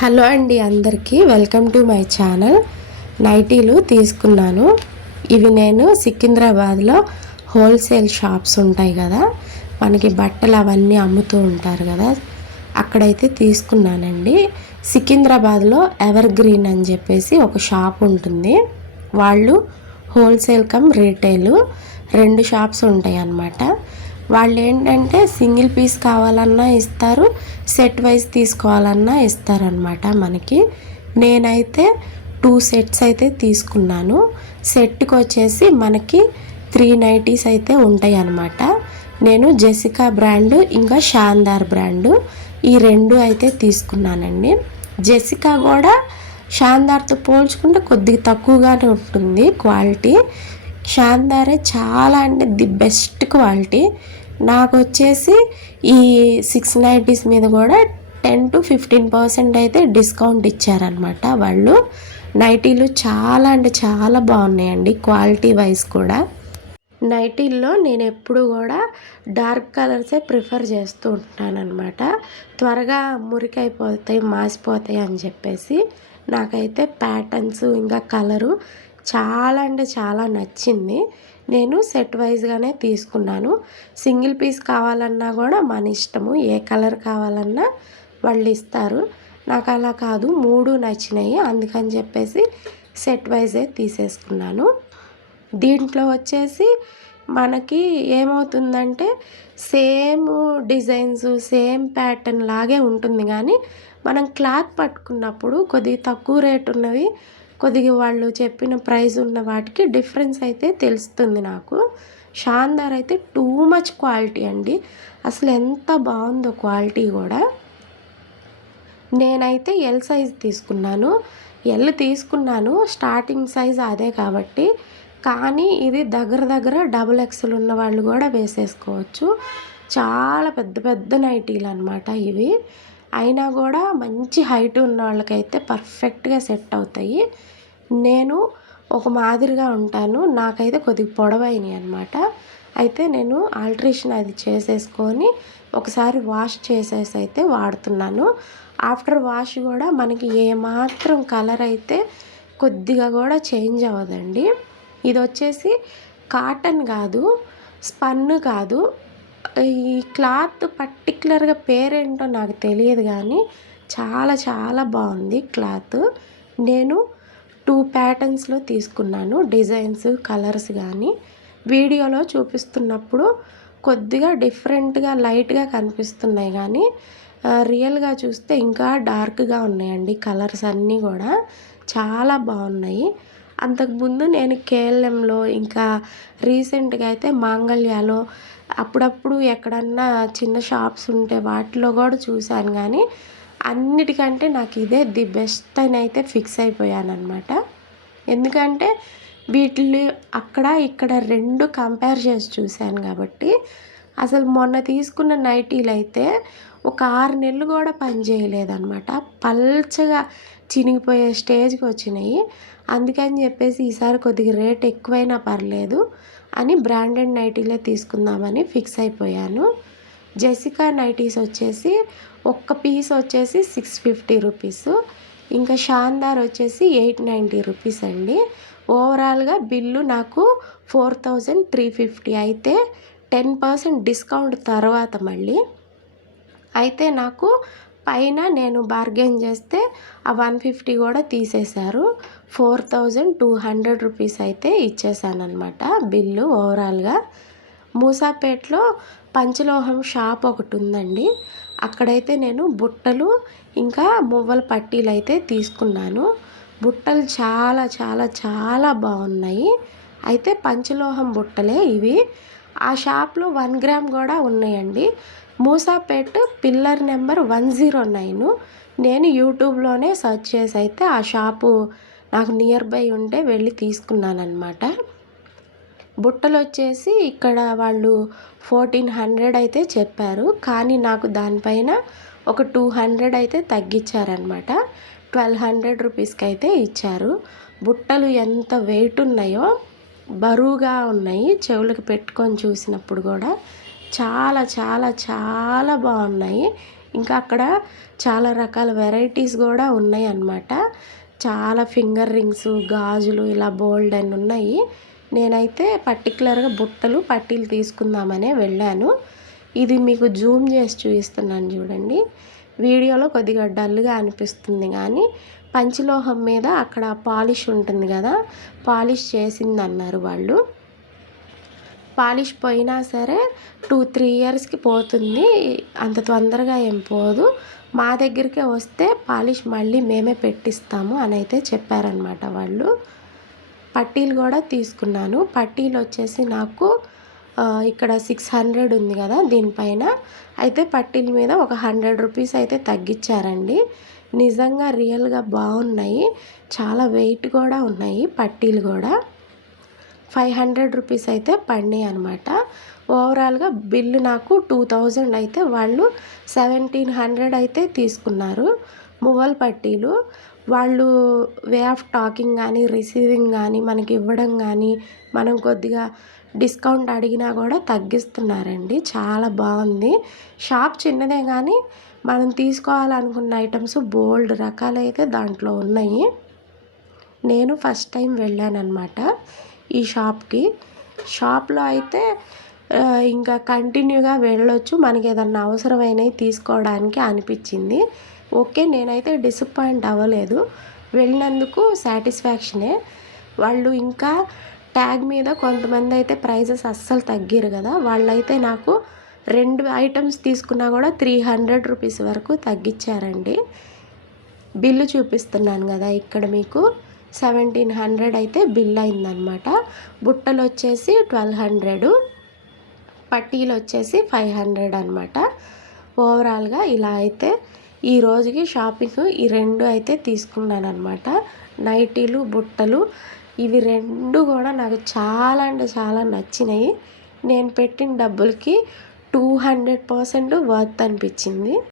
Hello అండి అందరికీ welcome to my channel. నైటీలు తీసుకున్నాను. ఇవి నేను సికింద్రాబాద్లో హోల్సేల్ షాప్స్ ఉంటాయి కదా మనకి బట్టలు అవన్నీ అమ్ముతూ ఉంటారు కదా అక్కడైతే తీసుకున్నానండి. సికింద్రాబాద్లో ఎవర్ గ్రీన్ అని చెప్పేసి ఒక షాప్ ఉంటుంది. వాళ్ళు హోల్సేల్ కమ్ రీటైల్ రెండు షాప్స్ ఉంటాయి అన్నమాట వాళ్ళు ఏంటంటే సింగిల్ పీస్ కావాలన్నా ఇస్తారు సెట్ వైజ్ తీసుకోవాలన్నా ఇస్తారనమాట మనకి. నేనైతే టూ సెట్స్ అయితే తీసుకున్నాను. సెట్కి వచ్చేసి మనకి త్రీ నైటీస్ అయితే ఉంటాయి అన్నమాట నేను జెసికా బ్రాండ్ ఇంకా షాందార్ బ్రాండ్ ఈ రెండు అయితే తీసుకున్నానండి. జెసికా కూడా షాందార్తో పోల్చుకుంటే కొద్దిగా తక్కువగానే ఉంటుంది క్వాలిటీ. షాందారే చాలా అంటే ది బెస్ట్ క్వాలిటీ. నాకు వచ్చేసి ఈ సిక్స్ నైంటీస్ మీద కూడా టెన్ టు ఫిఫ్టీన్ పర్సెంట్ అయితే డిస్కౌంట్ ఇచ్చారనమాట వాళ్ళు. నైటీలు చాలా అంటే చాలా బాగున్నాయండి క్వాలిటీ వైజ్ కూడా. నైటీల్లో నేను ఎప్పుడు కూడా డార్క్ కలర్సే ప్రిఫర్ చేస్తూ ఉంటానన్నమాట. త్వరగా మురికైపోతాయి మాసిపోతాయి అని చెప్పేసి నాకైతే ప్యాటర్న్స్ ఇంకా కలరు చాలా అంటే చాలా నచ్చింది. నేను సెట్ వైజ్గానే తీసుకున్నాను. సింగిల్ పీస్ కావాలన్నా కూడా మన ఇష్టము. ఏ కలర్ కావాలన్నా వాళ్ళు ఇస్తారు. నాకు అలా కాదు. మూడు నచ్చినాయి. అందుకని చెప్పేసి సెట్ వైజే తీసేసుకున్నాను. దీంట్లో వచ్చేసి మనకి ఏమవుతుందంటే సేమ్ డిజైన్స్ సేమ్ ప్యాటర్న్ లాగే ఉంటుంది. కానీ మనం క్లాత్ పట్టుకున్నప్పుడు కొద్దిగా తక్కువ రేట్ ఉన్నవి కొద్దిగా వాళ్ళు చెప్పిన ప్రైస్ ఉన్న వాటికి డిఫరెన్స్ అయితే తెలుస్తుంది నాకు. షాందార్ అయితే టూ మచ్ క్వాలిటీ అండి. అసలు ఎంత బాగుందో క్వాలిటీ కూడా. నేనైతే ఎల్ సైజ్ తీసుకున్నాను. ఎల్ తీసుకున్నాను. స్టార్టింగ్ సైజ్ అదే కాబట్టి. కానీ ఇది దగ్గర దగ్గర డబుల్ ఎక్స్ఎల్ ఉన్న వాళ్ళు కూడా వేసేసుకోవచ్చు. చాలా పెద్ద పెద్ద నైటీలు అనమాట ఇవి. అయినా కూడా మంచి హైట్ ఉన్న వాళ్ళకైతే పర్ఫెక్ట్గా సెట్ అవుతాయి. నేను ఒక మాదిరిగా ఉంటాను. నాకైతే కొద్దిగా పొడవైనవి అనమాట అయితే నేను ఆల్ట్రేషన్ అది చేసేసుకొని ఒకసారి వాష్ చేసేసి అయితే వాడుతున్నాను. ఆఫ్టర్ వాష్ కూడా మనకి ఏమాత్రం కలర్ అయితే కొద్దిగా కూడా చేంజ్ అవ్వదండి. ఇది వచ్చేసి కాటన్ కాదు స్పన్ కాదు ఈ క్లాత్ పర్టికులర్గా పేరేంటో నాకు తెలియదు కానీ చాలా చాలా బాగుంది క్లాత్. నేను టూ ప్యాటర్న్స్లో తీసుకున్నాను డిజైన్స్ కలర్స్ కానీ వీడియోలో చూపిస్తున్నప్పుడు కొద్దిగా డిఫరెంట్గా లైట్గా కనిపిస్తున్నాయి కానీ రియల్గా చూస్తే ఇంకా డార్క్గా ఉన్నాయండి కలర్స్ అన్నీ కూడా. చాలా బాగున్నాయి. అంతకుముందు నేను కేఎల్ఎంలో ఇంకా రీసెంట్గా అయితే మాంగళ్యాలో అప్పుడప్పుడు ఎక్కడన్నా చిన్న షాప్స్ ఉంటే వాటిలో కూడా చూశాను కానీ అన్నిటికంటే నాకు ఇదే ది బెస్ట్ అని అయితే ఫిక్స్ అయిపోయాను అనమాట ఎందుకంటే వీటిని అక్కడ ఇక్కడ రెండు కంపేర్ చేసి చూశాను కాబట్టి అసలు మొన్న తీసుకున్న నైటీలు అయితే ఒక ఆరు నెలలు కూడా పనిచేయలేదన్నమాట పల్చగా చినిగిపోయే స్టేజ్కి వచ్చినాయి. అందుకని చెప్పేసి ఈసారి కొద్దిగా రేట్ ఎక్కువైనా పర్లేదు అని బ్రాండెడ్ నైటీలే తీసుకుందామని ఫిక్స్ అయిపోయాను. జెసికా నైటీస్ వచ్చేసి ఒక్క పీస్ వచ్చేసి సిక్స్ ఫిఫ్టీ రూపీస్. ఇంకా షాందార్ వచ్చేసి ఎయిట్ నైంటీ రూపీస్ అండి. ఓవరాల్గా బిల్లు నాకు ఫోర్ థౌజండ్ త్రీ ఫిఫ్టీ అయితే టెన్ పర్సెంట్ డిస్కౌంట్ తర్వాత మళ్ళీ. అయితే నాకు పైన నేను బార్గెన్ చేస్తే ఆ వన్ ఫిఫ్టీ కూడా తీసేశారు. Four thousand two hundred rupees అయితే ఇచ్చేసానమాట బిల్లు ఓవరాల్గా. మూసాపేట్లో పంచలోహం షాప్ ఒకటి ఉందండి. అక్కడైతే నేను బుట్టలు ఇంకా మువ్వల పట్టీలు అయితే తీసుకున్నాను. బుట్టలు చాలా చాలా చాలా బాగున్నాయి. అయితే పంచలోహం బుట్టలే ఇవి. ఆ షాప్లో వన్ గ్రామ్ కూడా ఉన్నాయండి. Moosapet pillar number one zero nine. నేను యూట్యూబ్లోనే సెర్చ్ చేసి అయితే ఆ షాపు నాకు నియర్ బై ఉంటే వెళ్ళి తీసుకున్నాను అనమాట బుట్టలు వచ్చేసి ఇక్కడ వాళ్ళు ఫోర్టీన్ హండ్రెడ్ అయితే చెప్పారు. కానీ నాకు దానిపైన ఒక టూ హండ్రెడ్ అయితే తగ్గించారనమాట ట్వెల్వ్ హండ్రెడ్ రూపీస్కి అయితే ఇచ్చారు. బుట్టలు ఎంత వెయిట్ ఉన్నాయో బరువుగా ఉన్నాయి. చెవులకు పెట్టుకొని చూసినప్పుడు కూడా చాలా చాలా చాలా బాగున్నాయి. ఇంకా అక్కడ చాలా రకాల వెరైటీస్ కూడా ఉన్నాయి అన్నమాట. చాలా ఫింగర్ రింగ్స్ గాజులు ఇలా బోల్డ్ అని ఉన్నాయి. నేనైతే పర్టికులర్గా బుట్టలు పట్టీలు తీసుకుందామనే వెళ్ళాను. ఇది మీకు జూమ్ చేసి చూపిస్తున్నాను చూడండి. వీడియోలో కొద్దిగా డల్గా అనిపిస్తుంది కానీ పంచలోహం మీద అక్కడ పాలిష్ ఉంటుంది కదా పాలిష్ చేసింది అన్నారు వాళ్ళు. పాలిష్ పోయినా సరే టూ త్రీ ఇయర్స్కి పోతుంది. అంత తొందరగా ఏం పోదు. మా దగ్గరికే వస్తే పాలిష్ మళ్ళీ మేమే పెట్టిస్తాము అని అయితే చెప్పారనమాట వాళ్ళు. పట్టీలు కూడా తీసుకున్నాను. పట్టీలు వచ్చేసి నాకు ఇక్కడ సిక్స్ హండ్రెడ్ ఉంది కదా దీనిపైన. అయితే పట్టీల మీద ఒక హండ్రెడ్ రూపీస్ అయితే తగ్గించారండి. నిజంగా రియల్గా బాగున్నాయి. చాలా వెయిట్ కూడా ఉన్నాయి పట్టీలు కూడా. ఫైవ్ హండ్రెడ్ రూపీస్ అయితే పడినాయి అనమాట ఓవరాల్గా బిల్లు నాకు టూ థౌజండ్ అయితే వాళ్ళు సెవెంటీన్ హండ్రెడ్ అయితే తీసుకున్నారు. మువ్వల పట్టీలు. వాళ్ళు వే ఆఫ్ టాకింగ్ కానీ రిసీవింగ్ కానీ మనకి ఇవ్వడం కానీ మనం కొద్దిగా డిస్కౌంట్ అడిగినా కూడా తగ్గిస్తున్నారండి. చాలా బాగుంది. షాప్ చిన్నదే కానీ మనం తీసుకోవాలనుకున్న ఐటమ్స్ బోల్డ్ రకాలైతే దాంట్లో ఉన్నాయి. నేను ఫస్ట్ టైం వెళ్ళాను అనమాట ఈ షాప్కి. షాప్లో అయితే ఇంకా కంటిన్యూగా వెళ్ళొచ్చు. మనకి ఏదన్నా అవసరమైనవి తీసుకోవడానికి అనిపించింది ఓకే నేనైతే డిసప్పాయింట్ అవ్వలేదు. వెళ్ళినందుకు సాటిస్ఫాక్షనే. వాళ్ళు ఇంకా ట్యాగ్ మీద కొంతమంది అయితే ప్రైజెస్ అస్సలు తగ్గిరు కదా. వాళ్ళైతే నాకు రెండు ఐటమ్స్ తీసుకున్నా కూడా త్రీ హండ్రెడ్ రూపీస్ వరకు తగ్గించారండి బిల్లు చూపిస్తున్నాను కదా ఇక్కడ మీకు. సెవెంటీన్ హండ్రెడ్ అయితే బిల్ అయిందనమాట బుట్టలు వచ్చేసి ట్వెల్వ్ హండ్రెడ్ పట్టీలు వచ్చేసి ఫైవ్ హండ్రెడ్ అనమాట ఓవరాల్గా ఇలా అయితే ఈ రోజుకి షాపింగ్ ఈ రెండు అయితే తీసుకున్నాను అనమాట నైటీలు బుట్టలు ఇవి రెండు కూడా నాకు చాలా అంటే చాలా నచ్చినాయి. నేను పెట్టిన డబ్బులకి టూ హండ్రెడ్ పర్సెంట్ వర్త్ అనిపించింది.